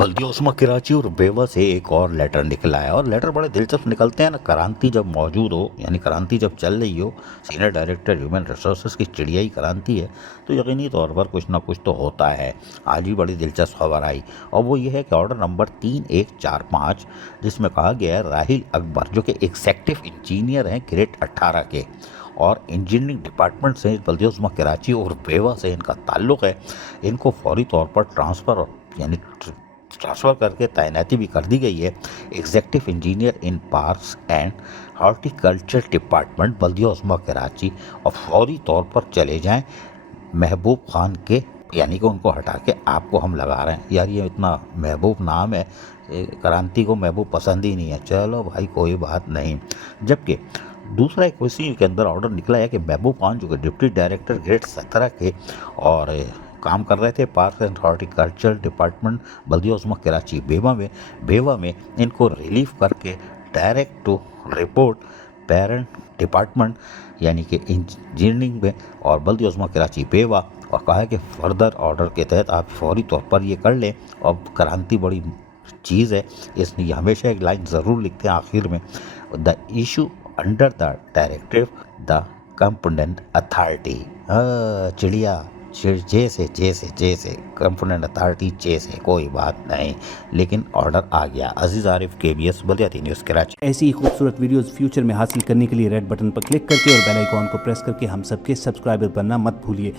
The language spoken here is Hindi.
बल्दिया उस्मा कराची और बेवा से एक और लेटर निकला है और लेटर बड़े दिलचस्प निकलते हैं ना। क्रांति जब मौजूद हो यानी क्रांति जब चल रही हो, सीनियर डायरेक्टर ह्यूमन रिसोर्सेज की चिड़िया ही क्रांति है, तो यकीनी तौर पर कुछ ना कुछ तो होता है। आज भी बड़ी दिलचस्प खबर आई और वो ये है कि ऑर्डर नंबर 3145 जिसमें कहा गया है राहिल अकबर जो कि एग्जेक्टिव इंजीनियर हैं ग्रेड 18 के और इंजीनियरिंग डिपार्टमेंट से बल्दिया उस्मा कराची और बेवा से इनका ताल्लुक़ है, इनको फौरी तौर पर ट्रांसफ़र करके तैनाती भी कर दी गई है executive engineer in parks and horticulture department Baldia Uzma Karachi, और फौरी तौर पर चले जाएं महबूब खान के, यानी कि उनको हटा के आपको हम लगा रहे हैं। यार ये इतना महबूब नाम है, क्रांति को महबूब पसंद ही नहीं है। चलो भाई कोई बात नहीं। जबकि दूसरा एक इसी के अंदर ऑर्डर निकला है कि महबूब खान जो कि डिप्टी डायरेक्टर ग्रेड 17 के और काम कर रहे थे park and horticulture department Baldia Uzma Karachi बेवा में इनको रिलीव करके direct to report parent department यानी कि इंजीनियरिंग में और बल्दिया उस्मा कराची बेवा, और कहा है कि फर्दर ऑर्डर के तहत आप फौरी तौर पर ये कर लें। और क्रांति बड़ी चीज़ है, इसलिए हमेशा एक लाइन ज़रूर लिखते हैं आखिर में, the issue under the directive the component authority. चिड़िया जैसे कंपोनेंट अथॉरिटी जैसे कोई बात नहीं, लेकिन ऑर्डर आ गया। अजीज आरिफ KBS बल्दियाती न्यूज़ कराची। ऐसी ही खूबसूरत वीडियोस फ्यूचर में हासिल करने के लिए रेड बटन पर क्लिक करके और बेल आइकॉन को प्रेस करके हम सबके सब्सक्राइबर बनना मत भूलिए।